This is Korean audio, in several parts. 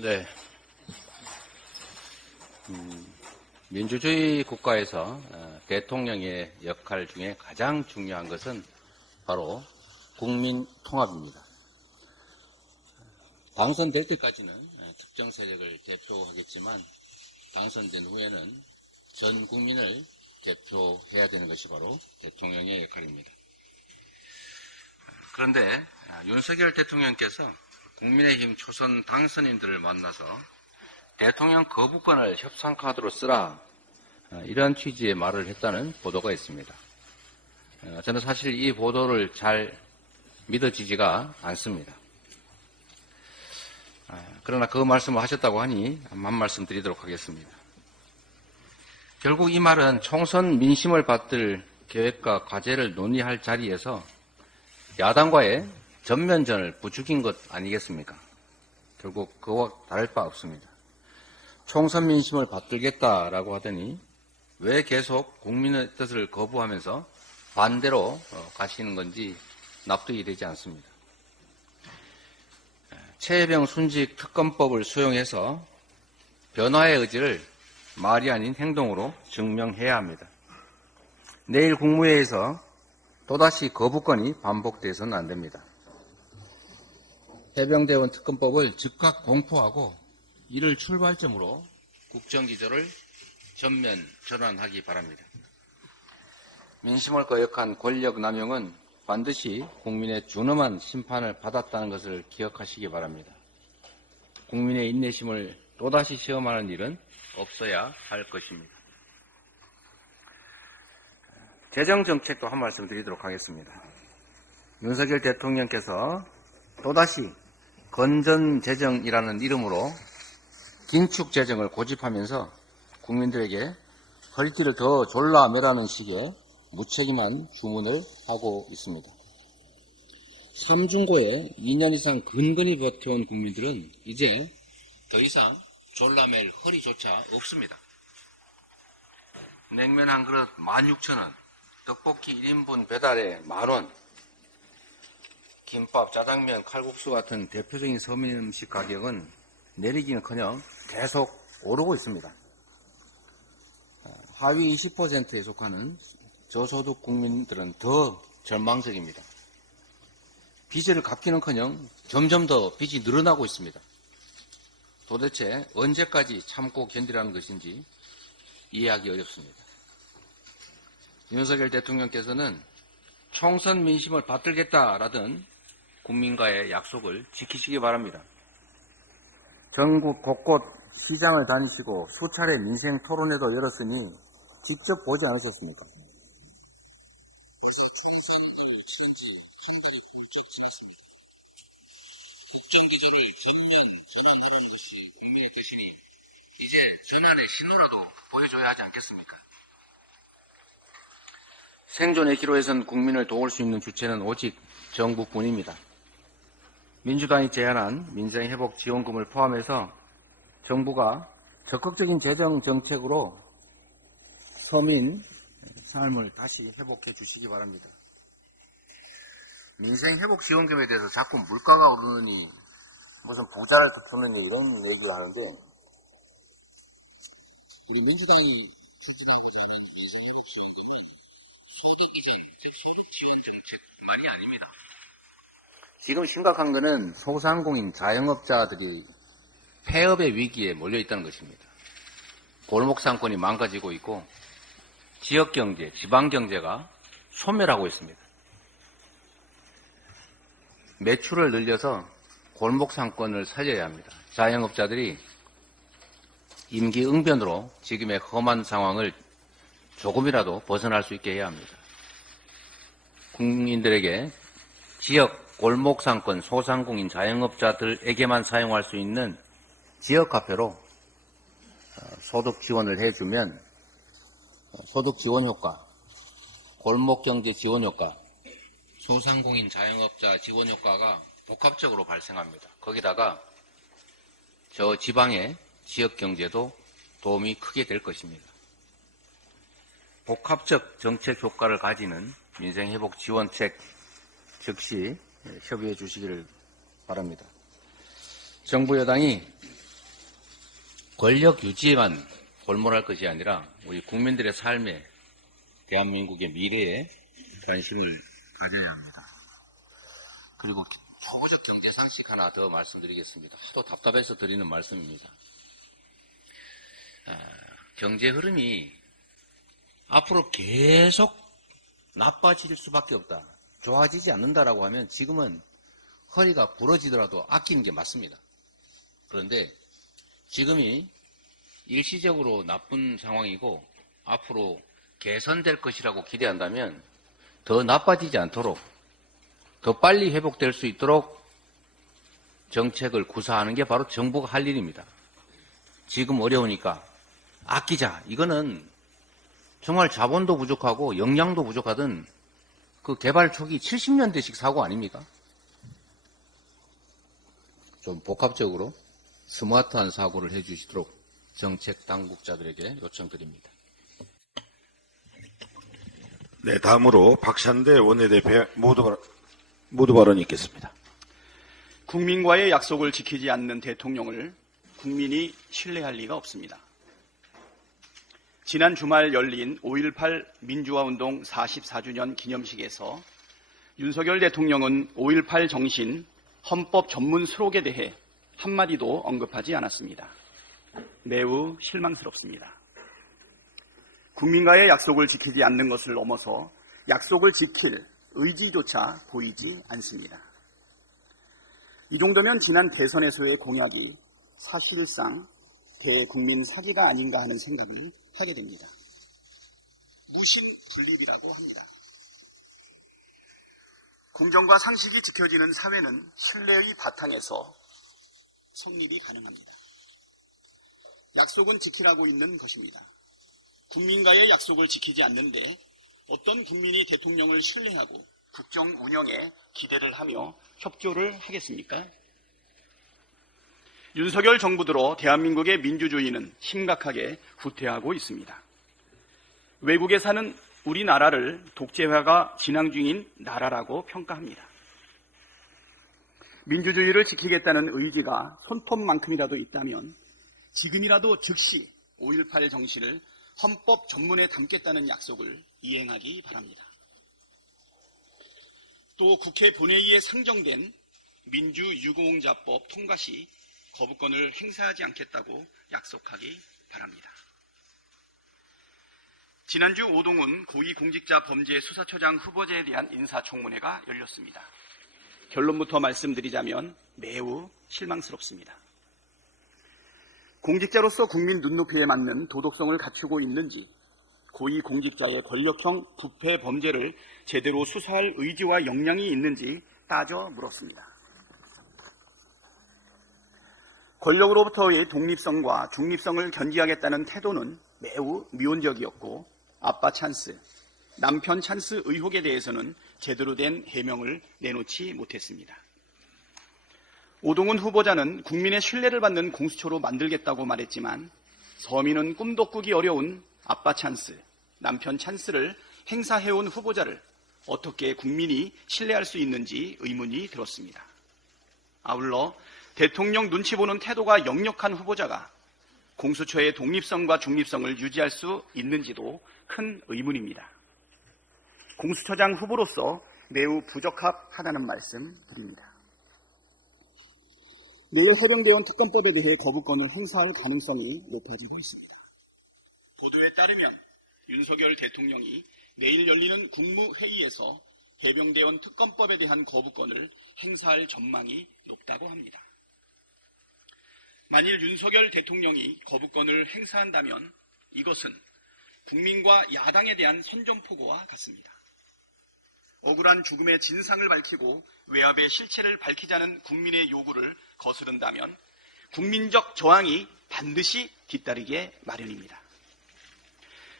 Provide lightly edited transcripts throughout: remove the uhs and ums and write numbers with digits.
네. 민주주의 국가에서 대통령의 역할 중에 가장 중요한 것은 바로 국민 통합입니다. 당선될 때까지는 특정 세력을 대표하겠지만 당선된 후에는 전 국민을 대표해야 되는 것이 바로 대통령의 역할입니다. 그런데 윤석열 대통령께서 국민의힘 초선 당선인들을 만나서 대통령 거부권을 협상카드로 쓰라, 이런 취지의 말을 했다는 보도가 있습니다. 저는 사실 이 보도를 잘 믿어지지가 않습니다. 그러나 그 말씀을 하셨다고 하니 한 말씀 드리도록 하겠습니다. 결국 이 말은 총선 민심을 받들 계획과 과제를 논의할 자리에서 야당과의 전면전을 부추긴 것 아니겠습니까? 결국 그와 다를 바 없습니다. 총선 민심을 받들겠다라고 하더니 왜 계속 국민의 뜻을 거부하면서 반대로 가시는 건지 납득이 되지 않습니다. 최혜병 순직 특검법을 수용해서 변화의 의지를 말이 아닌 행동으로 증명해야 합니다. 내일 국무회의에서 또다시 거부권이 반복돼서는 안 됩니다. 해병대원 특검법을 즉각 공포하고 이를 출발점으로 국정기조를 전면 전환하기 바랍니다. 민심을 거역한 권력 남용은 반드시 국민의 준엄한 심판을 받았다는 것을 기억하시기 바랍니다. 국민의 인내심을 또다시 시험하는 일은 없어야 할 것입니다. 재정정책도 한 말씀 드리도록 하겠습니다. 윤석열 대통령께서 또다시 건전재정이라는 이름으로 긴축재정을 고집하면서 국민들에게 허리띠를 더 졸라매라는 식의 무책임한 주문을 하고 있습니다. 삼중고에 2년 이상 근근히 버텨온 국민들은 이제 더 이상 졸라맬 허리조차 없습니다. 냉면 한 그릇 16,000원, 떡볶이 1인분 배달에 10,000원, 김밥, 짜장면, 칼국수 같은 대표적인 서민 음식 가격은 내리기는커녕 계속 오르고 있습니다. 하위 20%에 속하는 저소득 국민들은 더 절망적입니다. 빚을 갚기는커녕 점점 더 빚이 늘어나고 있습니다. 도대체 언제까지 참고 견디라는 것인지 이해하기 어렵습니다. 윤석열 대통령께서는 총선 민심을 받들겠다라던 국민과의 약속을 지키시기 바랍니다. 전국 곳곳 시장을 다니시고 수차례 민생 토론회도 열었으니 직접 보지 않으셨습니까? 벌써 총선을 치른 지 한 달이 훌쩍 지났습니다. 국정기조를 전면 전환하는 것이 국민의 뜻이니 이제 전환의 신호라도 보여줘야 하지 않겠습니까? 생존의 기로에선 국민을 도울 수 있는 주체는 오직 정부뿐입니다. 민주당이 제안한 민생회복지원금을 포함해서 정부가 적극적인 재정 정책으로 서민 삶을 다시 회복해 주시기 바랍니다. 민생회복지원금에 대해서 자꾸 물가가 오르느니 무슨 부자를 두푸느냐 이런 얘기를 하는데 우리 민주당이 추진한 것은 지금 심각한 것은 소상공인 자영업자들이 폐업의 위기에 몰려있다는 것입니다. 골목상권이 망가지고 있고 지역경제, 지방경제가 소멸하고 있습니다. 매출을 늘려서 골목상권을 살려야 합니다. 자영업자들이 임기응변으로 지금의 험한 상황을 조금이라도 벗어날 수 있게 해야 합니다. 국민들에게 지역 골목상권, 소상공인, 자영업자들에게만 사용할 수 있는 지역화폐로 소득 지원을 해주면 소득 지원 효과, 골목경제 지원 효과, 소상공인, 자영업자 지원 효과가 복합적으로 발생합니다. 거기다가 저 지방의 지역경제도 도움이 크게 될 것입니다. 복합적 정책 효과를 가지는 민생회복 지원책 즉시 협의해 주시기를 바랍니다. 정부 여당이 권력 유지에만 골몰할 것이 아니라 우리 국민들의 삶에, 대한민국의 미래에 관심을 가져야 합니다. 그리고 초보적 경제 상식 하나 더 말씀드리겠습니다. 하도 답답해서 드리는 말씀입니다. 경제 흐름이 앞으로 계속 나빠질 수밖에 없다, 좋아지지 않는다라고 하면 지금은 허리가 부러지더라도 아끼는 게 맞습니다. 그런데 지금이 일시적으로 나쁜 상황이고 앞으로 개선될 것이라고 기대한다면 더 나빠지지 않도록, 더 빨리 회복될 수 있도록 정책을 구사하는 게 바로 정부가 할 일입니다. 지금 어려우니까 아끼자, 이거는 정말 자본도 부족하고 역량도 부족하던 그 개발 초기 70년대식 사고 아닙니까? 좀 복합적으로 스마트한 사고를 해주시도록 정책 당국자들에게 요청드립니다. 네, 다음으로 박찬대 원내대표 모두 발언이 있겠습니다. 국민과의 약속을 지키지 않는 대통령을 국민이 신뢰할 리가 없습니다. 지난 주말 열린 5.18 민주화운동 44주년 기념식에서 윤석열 대통령은 5.18 정신, 헌법 전문 수록에 대해 한마디도 언급하지 않았습니다. 매우 실망스럽습니다. 국민과의 약속을 지키지 않는 것을 넘어서 약속을 지킬 의지조차 보이지 않습니다. 이 정도면 지난 대선에서의 공약이 사실상 대국민 사기가 아닌가 하는 생각을 하게 됩니다. 무신분립이라고 합니다. 공정과 상식이 지켜지는 사회는 신뢰의 바탕에서 성립이 가능합니다. 약속은 지키라고 있는 것입니다. 국민과의 약속을 지키지 않는데 어떤 국민이 대통령을 신뢰하고 국정 운영에 기대를 하며 협조를 하겠습니까? 윤석열 정부 들어 대한민국의 민주주의는 심각하게 후퇴하고 있습니다. 외국에 사는 우리나라를 독재화가 진행 중인 나라라고 평가합니다. 민주주의를 지키겠다는 의지가 손톱만큼이라도 있다면 지금이라도 즉시 5.18 정신을 헌법 전문에 담겠다는 약속을 이행하기 바랍니다. 또 국회 본회의에 상정된 민주유공자법 통과 시 거부권을 행사하지 않겠다고 약속하기 바랍니다. 지난주 오동훈 고위공직자범죄수사처장 후보자에 대한 인사청문회가 열렸습니다. 결론부터 말씀드리자면 매우 실망스럽습니다. 공직자로서 국민 눈높이에 맞는 도덕성을 갖추고 있는지, 고위공직자의 권력형 부패 범죄를 제대로 수사할 의지와 역량이 있는지 따져 물었습니다. 권력으로부터의 독립성과 중립성을 견지하겠다는 태도는 매우 미온적이었고 아빠 찬스, 남편 찬스 의혹에 대해서는 제대로 된 해명을 내놓지 못했습니다. 오동훈 후보자는 국민의 신뢰를 받는 공수처로 만들겠다고 말했지만 서민은 꿈도 꾸기 어려운 아빠 찬스, 남편 찬스를 행사해온 후보자를 어떻게 국민이 신뢰할 수 있는지 의문이 들었습니다. 아울러 대통령 눈치 보는 태도가 역력한 후보자가 공수처의 독립성과 중립성을 유지할 수 있는지도 큰 의문입니다. 공수처장 후보로서 매우 부적합하다는 말씀 드립니다. 내일 해병대원 특검법에 대해 거부권을 행사할 가능성이 높아지고 있습니다. 보도에 따르면 윤석열 대통령이 내일 열리는 국무회의에서 해병대원 특검법에 대한 거부권을 행사할 전망이 높다고 합니다. 만일 윤석열 대통령이 거부권을 행사한다면 이것은 국민과 야당에 대한 선전포고와 같습니다. 억울한 죽음의 진상을 밝히고 외압의 실체를 밝히자는 국민의 요구를 거스른다면 국민적 저항이 반드시 뒤따르게 마련입니다.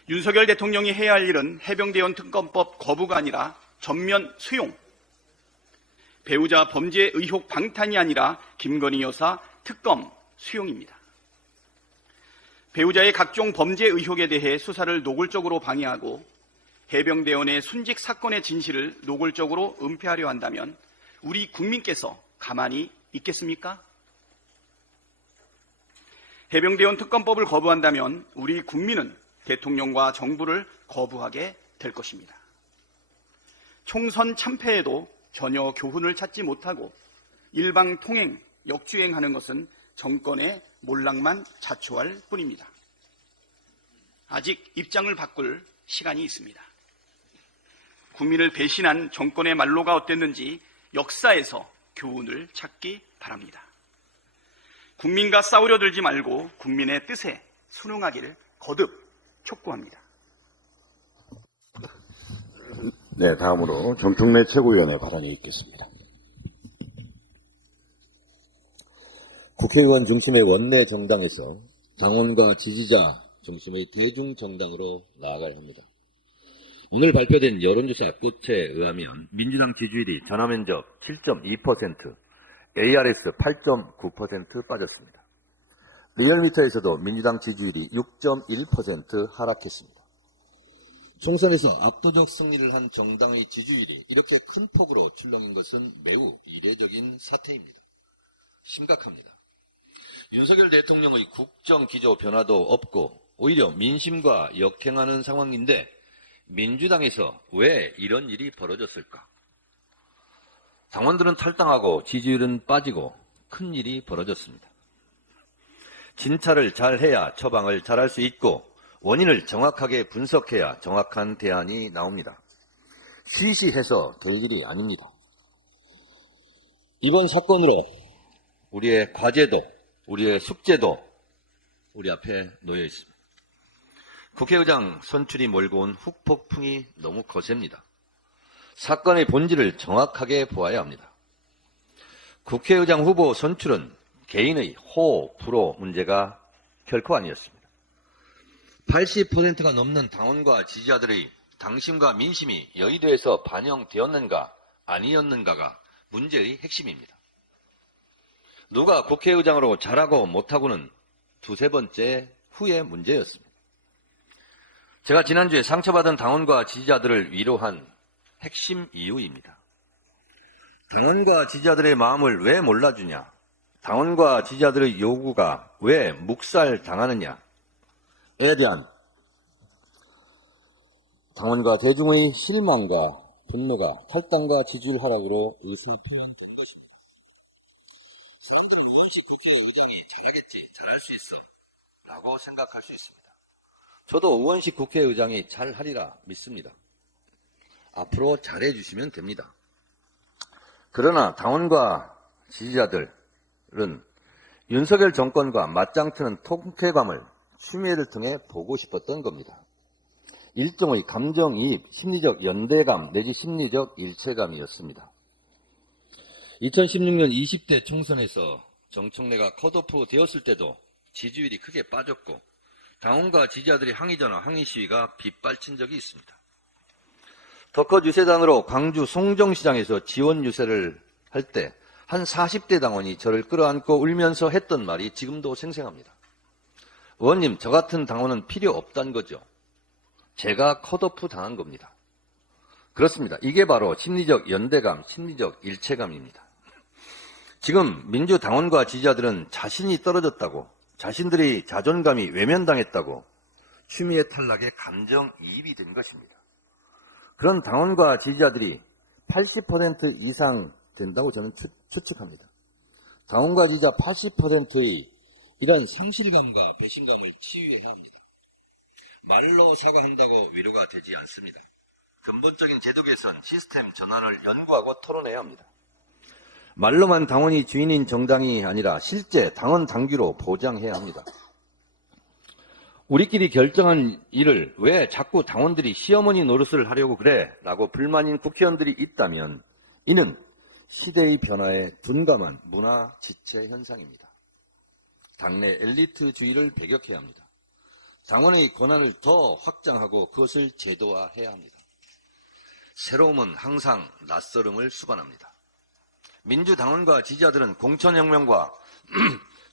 윤석열 대통령이 해야 할 일은 해병대원 특검법 거부가 아니라 전면 수용, 배우자 범죄 의혹 방탄이 아니라 김건희 여사 특검 수용입니다. 배우자의 각종 범죄 의혹에 대해 수사를 노골적으로 방해하고 해병대원의 순직 사건의 진실을 노골적으로 은폐하려 한다면 우리 국민께서 가만히 있겠습니까? 해병대원 특검법을 거부한다면 우리 국민은 대통령과 정부를 거부하게 될 것입니다. 총선 참패에도 전혀 교훈을 찾지 못하고 일방통행, 역주행하는 것은 정권의 몰락만 자초할 뿐입니다. 아직 입장을 바꿀 시간이 있습니다. 국민을 배신한 정권의 말로가 어땠는지 역사에서 교훈을 찾기 바랍니다. 국민과 싸우려 들지 말고 국민의 뜻에 순응하기를 거듭 촉구합니다. 네, 다음으로 정청래 최고위원의 발언이 있겠습니다. 국회의원 중심의 원내 정당에서 당원과 지지자 중심의 대중 정당으로 나아가야 합니다. 오늘 발표된 여론조사 꽃에 의하면 민주당 지지율이 전화면접 7.2%, ARS 8.9% 빠졌습니다. 리얼미터에서도 민주당 지지율이 6.1% 하락했습니다. 총선에서 압도적 승리를 한 정당의 지지율이 이렇게 큰 폭으로 출렁인 것은 매우 이례적인 사태입니다. 심각합니다. 윤석열 대통령의 국정 기조 변화도 없고 오히려 민심과 역행하는 상황인데 민주당에서 왜 이런 일이 벌어졌을까? 당원들은 탈당하고 지지율은 빠지고 큰 일이 벌어졌습니다. 진찰을 잘해야 처방을 잘할 수 있고 원인을 정확하게 분석해야 정확한 대안이 나옵니다. 시시해서 될 일이 아닙니다. 이번 사건으로 우리의 과제도 우리의 숙제도 우리 앞에 놓여 있습니다. 국회의장 선출이 몰고 온 후폭풍이 너무 거셉니다. 사건의 본질을 정확하게 보아야 합니다. 국회의장 후보 선출은 개인의 호, 불호 문제가 결코 아니었습니다. 80%가 넘는 당원과 지지자들의 당심과 민심이 여의도에서 반영되었는가 아니었는가가 문제의 핵심입니다. 누가 국회의장으로 잘하고 못하고는 두세 번째 후의 문제였습니다. 제가 지난주에 상처받은 당원과 지지자들을 위로한 핵심 이유입니다. 당원과 지지자들의 마음을 왜 몰라주냐? 당원과 지지자들의 요구가 왜 묵살당하느냐에 대한 당원과 대중의 실망과 분노가 탈당과 지지율 하락으로 의사표현된 것입니다. 사람들은 우원식 국회의장이 잘하겠지, 잘할 수 있어 라고 생각할 수 있습니다. 저도 우원식 국회의장이 잘하리라 믿습니다. 앞으로 잘해주시면 됩니다. 그러나 당원과 지지자들은 윤석열 정권과 맞짱 트는 통쾌감을 추미애를 통해 보고 싶었던 겁니다. 일종의 감정이입, 심리적 연대감 내지 심리적 일체감이었습니다. 2016년 20대 총선에서 정청래가 컷오프 되었을 때도 지지율이 크게 빠졌고 당원과 지지자들이 항의 전화, 항의 시위가 빗발친 적이 있습니다. 더 컷 유세단으로 광주 송정시장에서 지원 유세를 할 때 한 40대 당원이 저를 끌어안고 울면서 했던 말이 지금도 생생합니다. 의원님, 저 같은 당원은 필요 없다는 거죠. 제가 컷오프 당한 겁니다. 그렇습니다. 이게 바로 심리적 연대감, 심리적 일체감입니다. 지금 민주당원과 지지자들은 자신이 떨어졌다고, 자신들의 자존감이 외면당했다고 추미애 탈락에 감정이입이 된 것입니다. 그런 당원과 지지자들이 80% 이상 된다고 저는 추측합니다. 당원과 지지자 80%의 이런 상실감과 배신감을 치유해야 합니다. 말로 사과한다고 위로가 되지 않습니다. 근본적인 제도 개선, 시스템 전환을 연구하고 토론해야 합니다. 말로만 당원이 주인인 정당이 아니라 실제 당원 당규로 보장해야 합니다. 우리끼리 결정한 일을 왜 자꾸 당원들이 시어머니 노릇을 하려고 그래? 라고 불만인 국회의원들이 있다면 이는 시대의 변화에 둔감한 문화 지체 현상입니다. 당내 엘리트주의를 배격해야 합니다. 당원의 권한을 더 확장하고 그것을 제도화해야 합니다. 새로움은 항상 낯설음을 수반합니다. 민주당원과 지지자들은 공천혁명과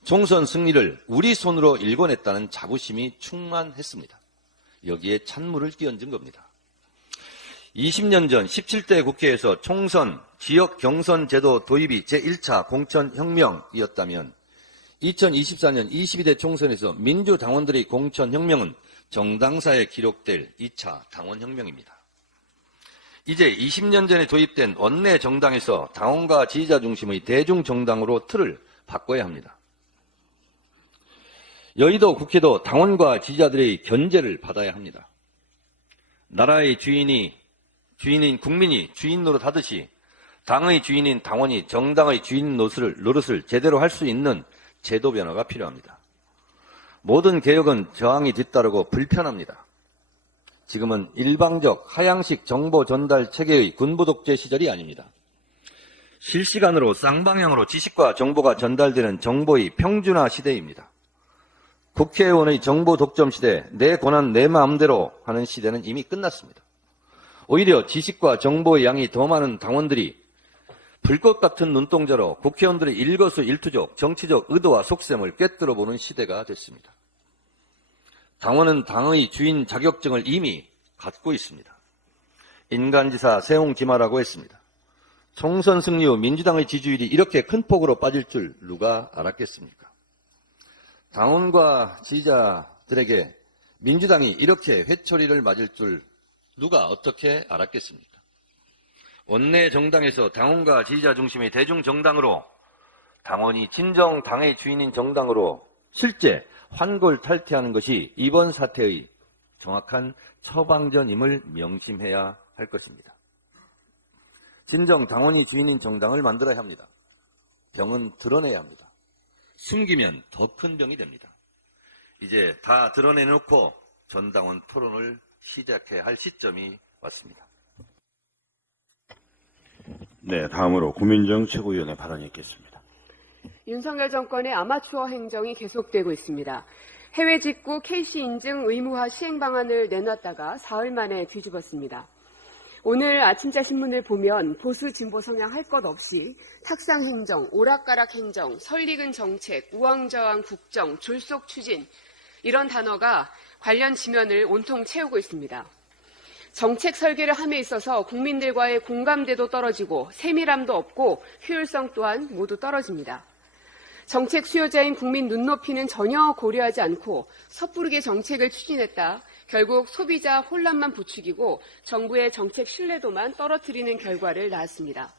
총선 승리를 우리 손으로 일궈냈다는 자부심이 충만했습니다. 여기에 찬물을 끼얹은 겁니다. 20년 전 17대 국회에서 총선, 지역 경선 제도 도입이 제1차 공천혁명이었다면 2024년 22대 총선에서 민주당원들의 공천혁명은 정당사에 기록될 2차 당원혁명입니다. 이제 20년 전에 도입된 원내 정당에서 당원과 지지자 중심의 대중정당으로 틀을 바꿔야 합니다. 여의도 국회도 당원과 지지자들의 견제를 받아야 합니다. 나라의 주인인 국민이 주인 노릇하듯이 당의 주인인 당원이 정당의 주인 노릇을 제대로 할 수 있는 제도 변화가 필요합니다. 모든 개혁은 저항이 뒤따르고 불편합니다. 지금은 일방적 하향식 정보 전달 체계의 군부 독재 시절이 아닙니다. 실시간으로 쌍방향으로 지식과 정보가 전달되는 정보의 평준화 시대입니다. 국회의원의 정보 독점 시대, 내 권한 내 마음대로 하는 시대는 이미 끝났습니다. 오히려 지식과 정보의 양이 더 많은 당원들이 불꽃 같은 눈동자로 국회의원들의 일거수일투족, 정치적 의도와 속셈을 꿰뚫어보는 시대가 됐습니다. 당원은 당의 주인 자격증을 이미 갖고 있습니다. 인간지사 세옹지마라고 했습니다. 총선 승리 후 민주당의 지지율이 이렇게 큰 폭으로 빠질 줄 누가 알았겠습니까? 당원과 지지자들에게 민주당이 이렇게 회초리를 맞을 줄 누가 어떻게 알았겠습니까? 원내 정당에서 당원과 지지자 중심의 대중정당으로, 당원이 진정 당의 주인인 정당으로 실제 환골탈퇴하는 것이 이번 사태의 정확한 처방전임을 명심해야 할 것입니다. 진정 당원이 주인인 정당을 만들어야 합니다. 병은 드러내야 합니다. 숨기면 더 큰 병이 됩니다. 이제 다 드러내놓고 전당원 토론을 시작해야 할 시점이 왔습니다. 네, 다음으로 구민정 최고위원의 발언이 있겠습니다. 윤석열 정권의 아마추어 행정이 계속되고 있습니다. 해외 직구 KC 인증 의무화 시행 방안을 내놨다가 사흘 만에 뒤집었습니다. 오늘 아침자 신문을 보면 보수 진보 성향 할 것 없이 탁상 행정, 오락가락 행정, 설익은 정책, 우왕좌왕 국정, 졸속 추진 이런 단어가 관련 지면을 온통 채우고 있습니다. 정책 설계를 함에 있어서 국민들과의 공감대도 떨어지고 세밀함도 없고 효율성 또한 모두 떨어집니다. 정책 수요자인 국민 눈높이는 전혀 고려하지 않고 섣부르게 정책을 추진했다. 결국 소비자 혼란만 부추기고 정부의 정책 신뢰도만 떨어뜨리는 결과를 낳았습니다.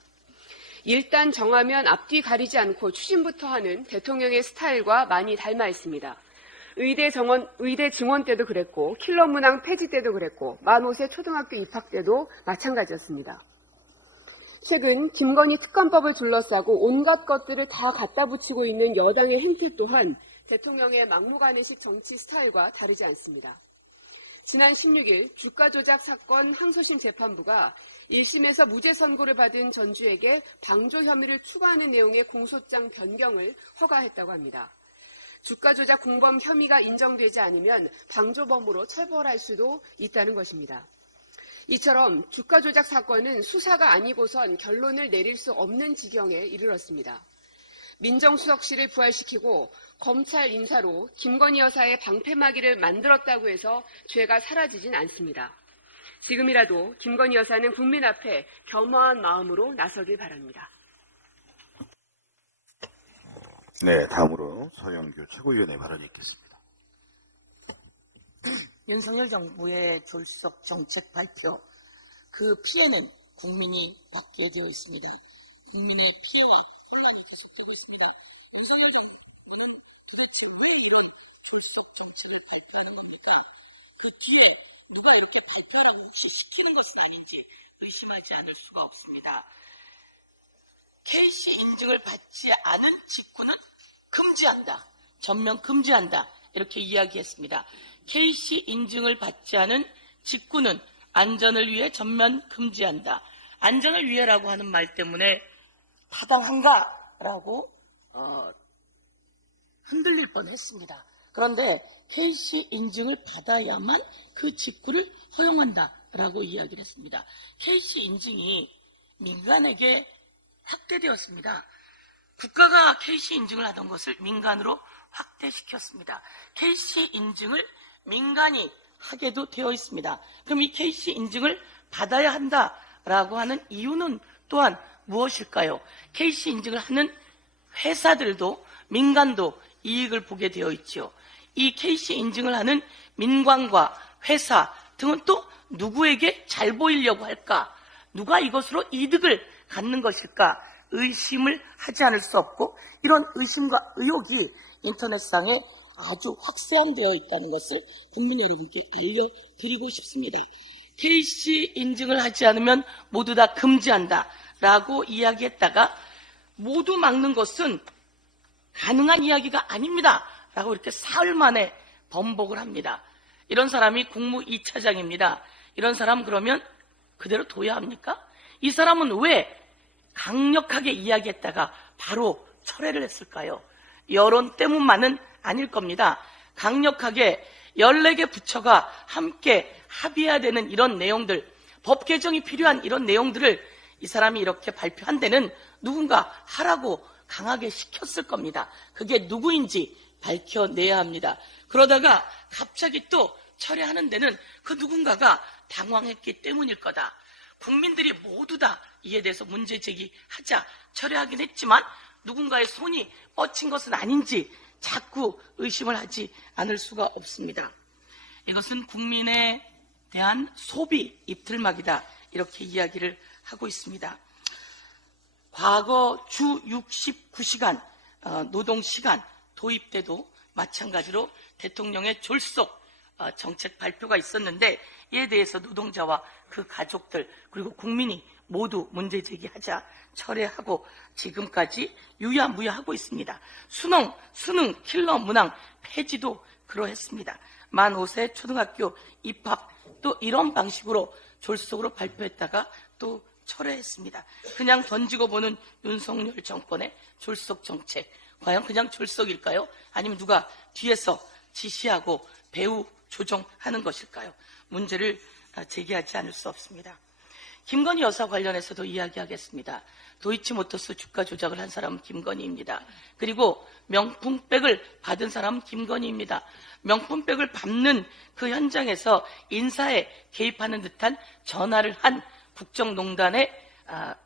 일단 정하면 앞뒤 가리지 않고 추진부터 하는 대통령의 스타일과 많이 닮아 있습니다. 의대 증원 때도 그랬고 킬러 문항 폐지 때도 그랬고 만 5세 초등학교 입학 때도 마찬가지였습니다. 최근 김건희 특검법을 둘러싸고 온갖 것들을 다 갖다 붙이고 있는 여당의 행태 또한 대통령의 막무가내식 정치 스타일과 다르지 않습니다. 지난 16일 주가 조작 사건 항소심 재판부가 1심에서 무죄 선고를 받은 전주에게 방조 혐의를 추가하는 내용의 공소장 변경을 허가했다고 합니다. 주가 조작 공범 혐의가 인정되지 않으면 방조범으로 처벌할 수도 있다는 것입니다. 이처럼 주가 조작 사건은 수사가 아니고선 결론을 내릴 수 없는 지경에 이르렀습니다. 민정수석실을 부활시키고 검찰 인사로 김건희 여사의 방패막이를 만들었다고 해서 죄가 사라지진 않습니다. 지금이라도 김건희 여사는 국민 앞에 겸허한 마음으로 나서길 바랍니다. 네, 다음으로 서영교 최고위원의 발언이 있겠습니다. 윤석열 정부의 졸속 정책 발표, 그 피해는 국민이 받게 되어 있습니다. 국민의 피해와 혼란이 계속되고 있습니다. 윤석열 정부는 도대체 왜 이런 졸속 정책을 발표하는 겁니까? 그 뒤에 누가 이렇게 발표하라고 혹시 시키는 것은 아닌지 의심하지 않을 수가 없습니다. KC 인증을 받지 않은 직구는 금지한다. 전면 금지한다. 이렇게 이야기했습니다. KC 인증을 받지 않은 직구는 안전을 위해 전면 금지한다. 안전을 위해라고 하는 말 때문에 타당한가라고 흔들릴 뻔했습니다. 그런데 KC 인증을 받아야만 그 직구를 허용한다라고 이야기를 했습니다. KC 인증이 민간에게 확대되었습니다. 국가가 KC 인증을 하던 것을 민간으로 확대시켰습니다. KC 인증을 민간이 하게도 되어 있습니다. 그럼 이 KC 인증을 받아야 한다라고 하는 이유는 또한 무엇일까요? KC 인증을 하는 회사들도 민간도 이익을 보게 되어 있지요. 이 KC 인증을 하는 민관과 회사 등은 또 누구에게 잘 보이려고 할까? 누가 이것으로 이득을 갖는 것일까? 의심을 하지 않을 수 없고, 이런 의심과 의혹이 인터넷상에 아주 확산되어 있다는 것을 국민 여러분께 알려드리고 싶습니다. KC 인증을 하지 않으면 모두 다 금지한다 라고 이야기했다가 모두 막는 것은 가능한 이야기가 아닙니다 라고 이렇게 사흘 만에 번복을 합니다. 이런 사람이 국무 2차장입니다. 이런 사람 그러면 그대로 둬야 합니까? 이 사람은 왜 강력하게 이야기했다가 바로 철회를 했을까요? 여론 때문만은 아닐 겁니다. 강력하게 14개 부처가 함께 합의해야 되는 이런 내용들, 법 개정이 필요한 이런 내용들을 이 사람이 이렇게 발표한 데는 누군가 하라고 강하게 시켰을 겁니다. 그게 누구인지 밝혀내야 합니다. 그러다가 갑자기 또 철회하는 데는 그 누군가가 당황했기 때문일 거다. 국민들이 모두 다 이에 대해서 문제 제기하자 철회하긴 했지만 누군가의 손이 뻗친 것은 아닌지 자꾸 의심을 하지 않을 수가 없습니다. 이것은 국민에 대한 소비 입틀막이다 이렇게 이야기를 하고 있습니다. 과거 주 69시간 노동시간 도입 때도 마찬가지로 대통령의 졸속 정책 발표가 있었는데 이에 대해서 노동자와 그 가족들 그리고 국민이 모두 문제 제기하자 철회하고 지금까지 유야무야하고 있습니다. 수능 킬러 문항 폐지도 그러했습니다. 만 5세 초등학교 입학 또 이런 방식으로 졸속으로 발표했다가 또 철회했습니다. 그냥 던지고 보는 윤석열 정권의 졸속 정책 과연 그냥 졸속일까요? 아니면 누가 뒤에서 지시하고 배후 조정하는 것일까요? 문제를 제기하지 않을 수 없습니다. 김건희 여사 관련해서도 이야기하겠습니다. 도이치모터스 주가 조작을 한 사람은 김건희입니다. 그리고 명품백을 받은 사람은 김건희입니다. 명품백을 밟는 그 현장에서 인사에 개입하는 듯한 전화를 한 국정농단의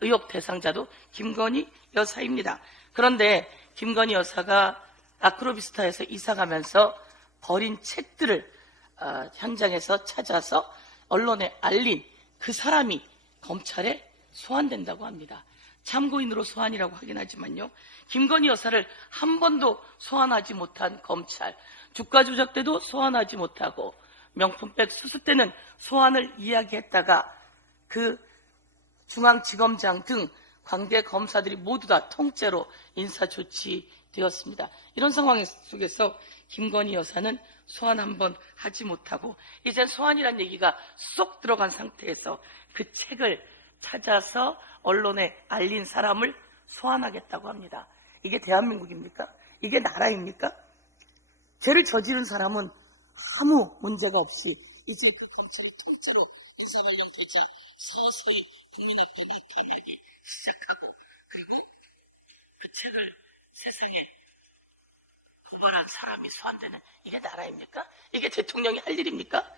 의혹 대상자도 김건희 여사입니다. 그런데 김건희 여사가 아크로비스타에서 이사 가면서 버린 책들을 현장에서 찾아서 언론에 알린 그 사람이 검찰에 소환된다고 합니다. 참고인으로 소환이라고 하긴 하지만요. 김건희 여사를 한 번도 소환하지 못한 검찰, 주가 조작 때도 소환하지 못하고 명품백 수수 때는 소환을 이야기했다가 그 중앙지검장 등 관계 검사들이 모두 다 통째로 인사 조치되었습니다. 이런 상황 속에서 김건희 여사는 소환 한번 하지 못하고 이젠 소환이라는 얘기가 쏙 들어간 상태에서 그 책을 찾아서 언론에 알린 사람을 소환하겠다고 합니다. 이게 대한민국입니까? 이게 나라입니까? 죄를 저지른 사람은 아무 문제가 없이 이제 그 검찰이 통째로 인사 관련 대자 서서히 국민 앞에 나타나기 시작하고 그리고 그 책을 세상에 고발한 사람이 소환되는 이게 나라입니까? 이게 대통령이 할 일입니까?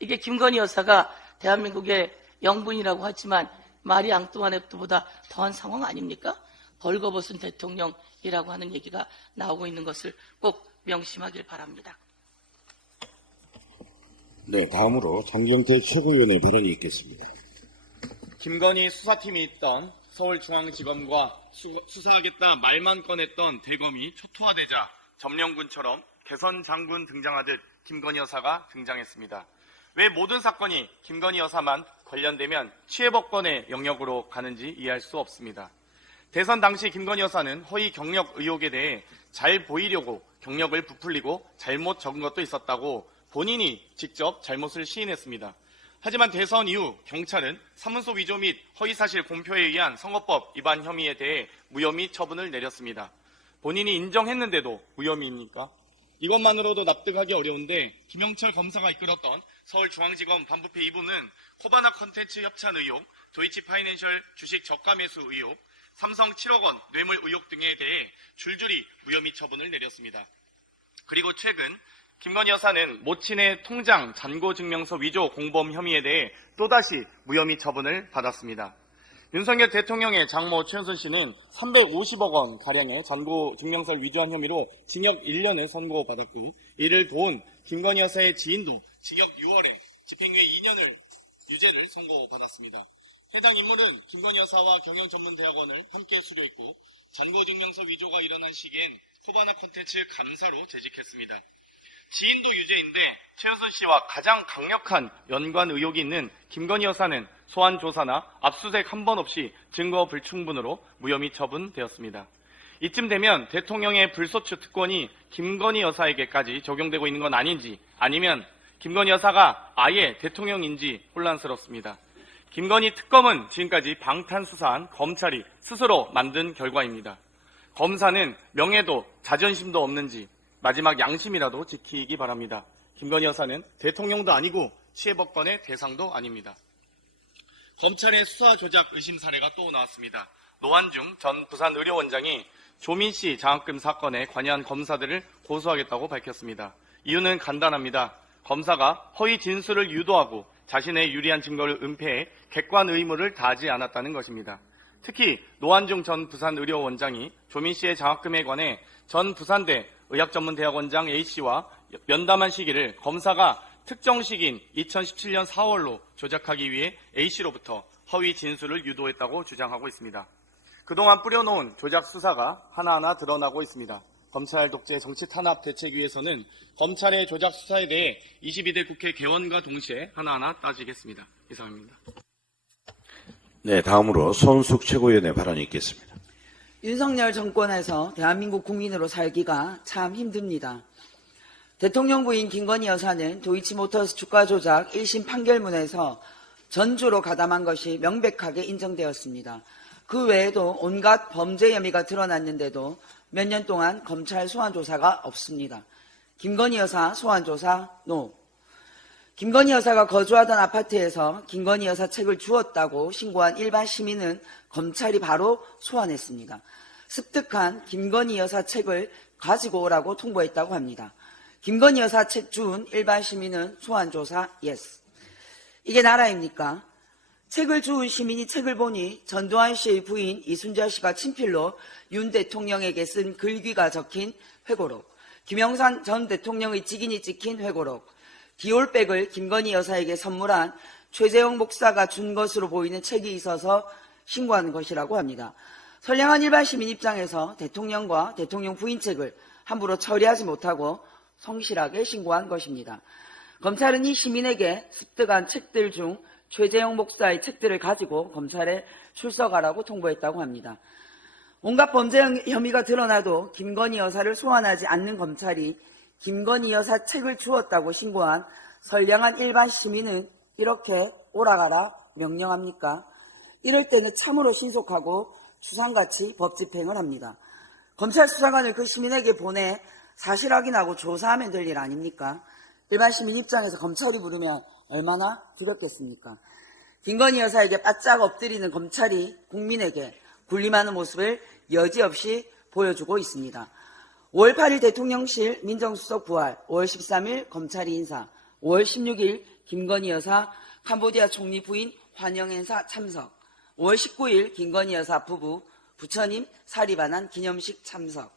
이게 김건희 여사가 대한민국의 영분이라고 하지만 마리 앙뚜아네트보다 더한 상황 아닙니까? 벌거벗은 대통령이라고 하는 얘기가 나오고 있는 것을 꼭 명심하길 바랍니다. 네, 다음으로 장경태 최고위원의 발언이 있겠습니다. 김건희 수사팀이 있던 서울중앙지검과 수사하겠다 말만 꺼냈던 대검이 초토화되자 점령군처럼 개선 장군 등장하듯 김건희 여사가 등장했습니다. 왜 모든 사건이 김건희 여사만 관련되면 취해법권의 영역으로 가는지 이해할 수 없습니다. 대선 당시 김건희 여사는 허위 경력 의혹에 대해 잘 보이려고 경력을 부풀리고 잘못 적은 것도 있었다고 본인이 직접 잘못을 시인했습니다. 하지만 대선 이후 경찰은 사문서 위조 및 허위사실 공표에 의한 선거법 위반 혐의에 대해 무혐의 처분을 내렸습니다. 본인이 인정했는데도 무혐의입니까? 이것만으로도 납득하기 어려운데 김영철 검사가 이끌었던 서울중앙지검 반부패 2부는 코바나 컨텐츠 협찬 의혹, 도이치파이낸셜 주식 저가 매수 의혹, 삼성 7억 원 뇌물 의혹 등에 대해 줄줄이 무혐의 처분을 내렸습니다. 그리고 최근 김건희 여사는 모친의 통장 잔고증명서 위조 공범 혐의에 대해 또다시 무혐의 처분을 받았습니다. 윤석열 대통령의 장모 최은순 씨는 350억 원 가량의 잔고 증명서를 위조한 혐의로 징역 1년을 선고받았고, 이를 도운 김건희 여사의 지인도 징역 6월에 집행유예 2년을 유죄를 선고받았습니다. 해당 인물은 김건희 여사와 경영전문대학원을 함께 수료했고, 잔고증명서 위조가 일어난 시기엔 코바나 콘텐츠 감사로 재직했습니다. 지인도 유죄인데 최은순 씨와 가장 강력한 연관 의혹이 있는 김건희 여사는 소환 조사나 압수수색 한 번 없이 증거 불충분으로 무혐의 처분되었습니다. 이쯤 되면 대통령의 불소추 특권이 김건희 여사에게까지 적용되고 있는 건 아닌지, 아니면 김건희 여사가 아예 대통령인지 혼란스럽습니다. 김건희 특검은 지금까지 방탄수사한 검찰이 스스로 만든 결과입니다. 검사는 명예도 자존심도 없는지 마지막 양심이라도 지키기 바랍니다. 김건희 여사는 대통령도 아니고 치해법권의 대상도 아닙니다. 검찰의 수사 조작 의심 사례가 또 나왔습니다. 노한중 전 부산의료원장이 조민 씨 장학금 사건에 관여한 검사들을 고소하겠다고 밝혔습니다. 이유는 간단합니다. 검사가 허위 진술을 유도하고 자신의 유리한 증거를 은폐해 객관 의무를 다하지 않았다는 것입니다. 특히 노한중 전 부산의료원장이 조민 씨의 장학금에 관해 전 부산대 의학전문대학원장 A씨와 면담한 시기를 검사가 특정 시기인 2017년 4월로 조작하기 위해 A씨로부터 허위 진술을 유도했다고 주장하고 있습니다. 그동안 뿌려놓은 조작 수사가 하나하나 드러나고 있습니다. 검찰 독재 정치 탄압 대책위에서는 검찰의 조작 수사에 대해 22대 국회 개원과 동시에 하나하나 따지겠습니다. 이상입니다. 네, 다음으로 손숙 최고위원의 발언이 있겠습니다. 윤석열 정권에서 대한민국 국민으로 살기가 참 힘듭니다. 대통령 부인 김건희 여사는 도이치모터스 주가 조작 1심 판결문에서 전주로 가담한 것이 명백하게 인정되었습니다. 그 외에도 온갖 범죄 혐의가 드러났는데도 몇 년 동안 검찰 소환 조사가 없습니다. 김건희 여사 소환 조사 노. 김건희 여사가 거주하던 아파트에서 김건희 여사 책을 주었다고 신고한 일반 시민은 검찰이 바로 소환했습니다. 습득한 김건희 여사 책을 가지고 오라고 통보했다고 합니다. 김건희 여사 책 준 일반 시민은 소환 조사 예스. 이게 나라입니까? 책을 주운 시민이 책을 보니 전두환 씨의 부인 이순자 씨가 친필로 윤 대통령에게 쓴 글귀가 적힌 회고록, 김영삼 전 대통령의 직인이 찍힌 회고록, 디올백을 김건희 여사에게 선물한 최재형 목사가 준 것으로 보이는 책이 있어서 신고한 것이라고 합니다. 선량한 일반 시민 입장에서 대통령과 대통령 부인 책을 함부로 처리하지 못하고 성실하게 신고한 것입니다. 검찰은 이 시민에게 습득한 책들 중 최재형 목사의 책들을 가지고 검찰에 출석하라고 통보했다고 합니다. 온갖 범죄 혐의가 드러나도 김건희 여사를 소환하지 않는 검찰이 김건희 여사 책을 주었다고 신고한 선량한 일반 시민은 이렇게 오라가라 명령합니까? 이럴 때는 참으로 신속하고 추상같이 법 집행을 합니다. 검찰 수사관을 그 시민에게 보내 사실 확인하고 조사하면 될 일 아닙니까? 일반 시민 입장에서 검찰이 부르면 얼마나 두렵겠습니까? 김건희 여사에게 바짝 엎드리는 검찰이 국민에게 군림하는 모습을 여지없이 보여주고 있습니다. 5월 8일 대통령실 민정수석 부활, 5월 13일 검찰이 인사, 5월 16일 김건희 여사 캄보디아 총리 부인 환영행사 참석, 5월 19일 김건희 여사 부부 부처님 사리반환 기념식 참석.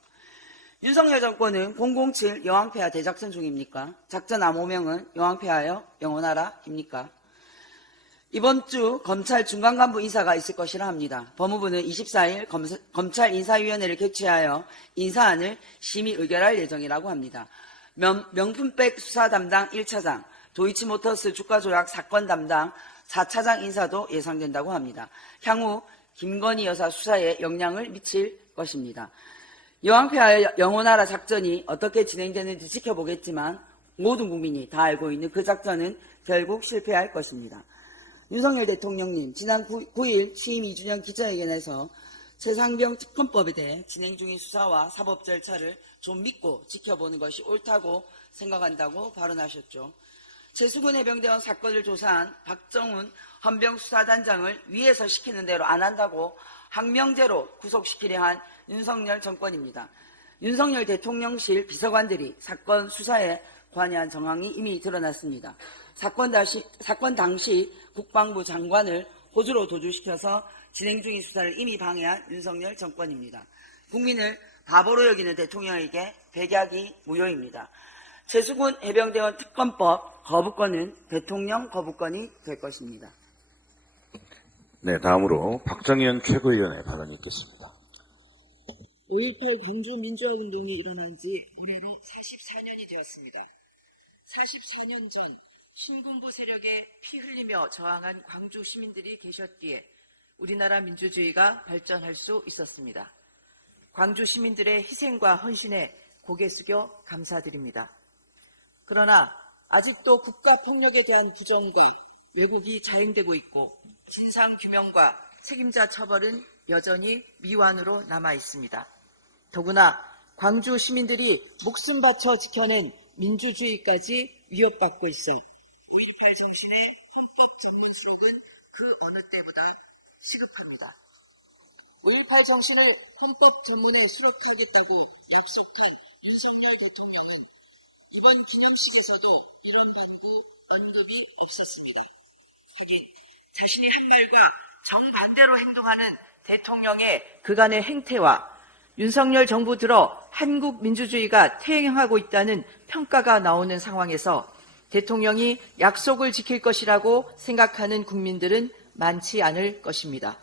윤석열 정권은 007 여왕폐하 대작전 중입니까? 작전 암호명은 여왕폐하여 영원하라 입니까? 이번 주 검찰 중간간부 인사가 있을 것이라 합니다. 법무부는 24일 검찰 인사위원회를 개최하여 인사안을 심의 의결할 예정이라고 합니다. 명품백 수사 담당 1차장, 도이치모터스 주가 조작 사건 담당 4차장 인사도 예상된다고 합니다. 향후 김건희 여사 수사에 영향을 미칠 것입니다. 여왕폐하여 영원하라 작전이 어떻게 진행되는지 지켜보겠지만 모든 국민이 다 알고 있는 그 작전은 결국 실패할 것입니다. 윤석열 대통령님, 지난 9일 취임 2주년 기자회견에서 최상병 특검법에 대해 진행 중인 수사와 사법 절차를 좀 믿고 지켜보는 것이 옳다고 생각한다고 발언하셨죠. 최수근 해병대원 사건을 조사한 박정훈 헌병수사단장을 위에서 시키는 대로 안 한다고 항명제로 구속시키려 한 윤석열 정권입니다. 윤석열 대통령실 비서관들이 사건 수사에 관여한 정황이 이미 드러났습니다. 사건 당시 국방부 장관을 호주로 도주시켜서 진행 중인 수사를 이미 방해한 윤석열 정권입니다. 국민을 바보로 여기는 대통령에게 백약이 무효입니다. 최수근 해병대원 특검법 거부권은 대통령 거부권이 될 것입니다. 네, 다음으로 박정현 최고위원의 발언이 있겠습니다. 5.18 광주민주화운동이 일어난 지 올해로 44년이 되었습니다. 44년 전 신군부 세력에 피 흘리며 저항한 광주 시민들이 계셨기에 우리나라 민주주의가 발전할 수 있었습니다. 광주 시민들의 희생과 헌신에 고개 숙여 감사드립니다. 그러나 아직도 국가폭력에 대한 부정과 왜곡이 자행되고 있고 진상규명과 책임자 처벌은 여전히 미완으로 남아 있습니다. 더구나 광주 시민들이 목숨 바쳐 지켜낸 민주주의까지 위협받고 있어 5.18 정신의 헌법 전문 수록은 그 어느 때보다 시급합니다. 5.18 정신을 헌법 전문에 수록하겠다고 약속한 윤석열 대통령은 이번 기념식에서도 이런 반구 언급이 없었습니다. 하긴 자신이 한 말과 정반대로 행동하는 대통령의 그간의 행태와 윤석열 정부 들어 한국 민주주의가 퇴행하고 있다는 평가가 나오는 상황에서 대통령이 약속을 지킬 것이라고 생각하는 국민들은 많지 않을 것입니다.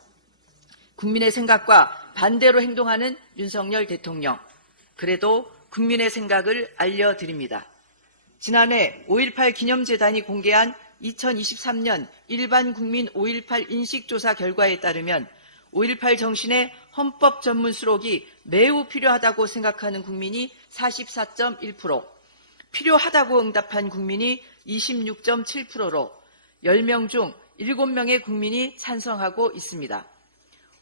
국민의 생각과 반대로 행동하는 윤석열 대통령. 그래도 국민의 생각을 알려드립니다. 지난해 5.18 기념재단이 공개한 2023년 일반 국민 5.18 인식조사 결과에 따르면 5.18 정신의 헌법 전문 수록이 매우 필요하다고 생각하는 국민이 44.1%, 필요하다고 응답한 국민이 26.7%로 10명 중 7명의 국민이 찬성하고 있습니다.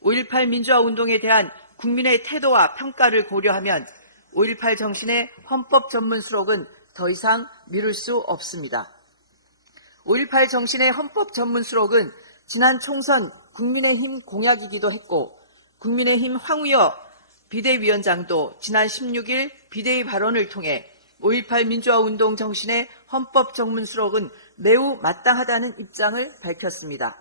5.18 민주화운동에 대한 국민의 태도와 평가를 고려하면 5.18 정신의 헌법 전문 수록은 더 이상 미룰 수 없습니다. 5.18 정신의 헌법 전문 수록은 지난 총선 국민의힘 공약이기도 했고 국민의힘 황우여 비대위원장도 지난 16일 비대위 발언을 통해 5.18 민주화운동 정신의 헌법 전문 수록은 매우 마땅하다는 입장을 밝혔습니다.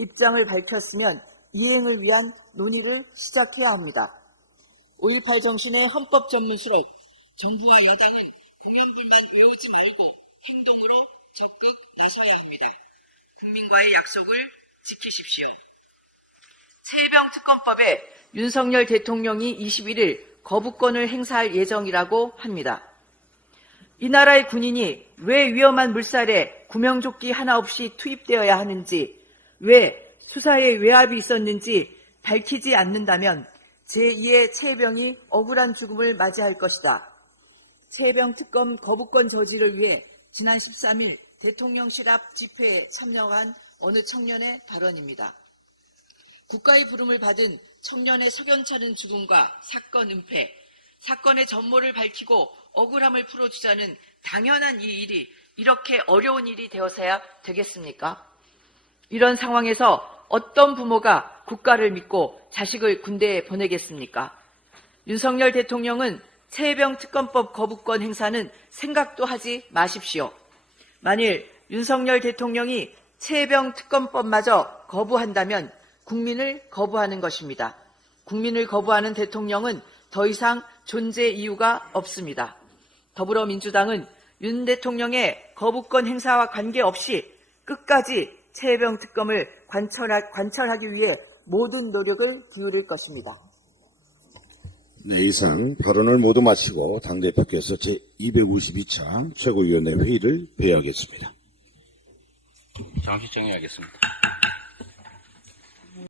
입장을 밝혔으면 이행을 위한 논의를 시작해야 합니다. 5.18 정신의 헌법 전문 수록, 정부와 여당은 공연불만 외우지 말고 행동으로 적극 나서야 합니다. 국민과의 약속을 지키십시오. 최혜병 특검법에 윤석열 대통령이 21일 거부권을 행사할 예정이라고 합니다. 이 나라의 군인이 왜 위험한 물살에 구명조끼 하나 없이 투입되어야 하는지, 왜 수사에 외압이 있었는지 밝히지 않는다면 제2의 최혜병이 억울한 죽음을 맞이할 것이다. 최혜병 특검 거부권 저지를 위해 지난 13일 대통령실 앞 집회에 참여한 어느 청년의 발언입니다. 국가의 부름을 받은 청년의 석연찮은 죽음과 사건 은폐, 사건의 전모를 밝히고 억울함을 풀어주자는 당연한 이 일이 이렇게 어려운 일이 되어서야 되겠습니까? 이런 상황에서 어떤 부모가 국가를 믿고 자식을 군대에 보내겠습니까? 윤석열 대통령은 최혜병 특검법 거부권 행사는 생각도 하지 마십시오. 만일 윤석열 대통령이 최혜병 특검법마저 거부한다면 국민을 거부하는 것입니다. 국민을 거부하는 대통령은 더 이상 존재 이유가 없습니다. 더불어민주당은 윤 대통령의 거부권 행사와 관계없이 끝까지 최혜병 특검을 관철하기 위해 모든 노력을 기울일 것입니다. 네, 이상 발언을 모두 마치고 당대표께서 제252차 최고위원회 회의를 폐하겠습니다. 잠시 정리하겠습니다.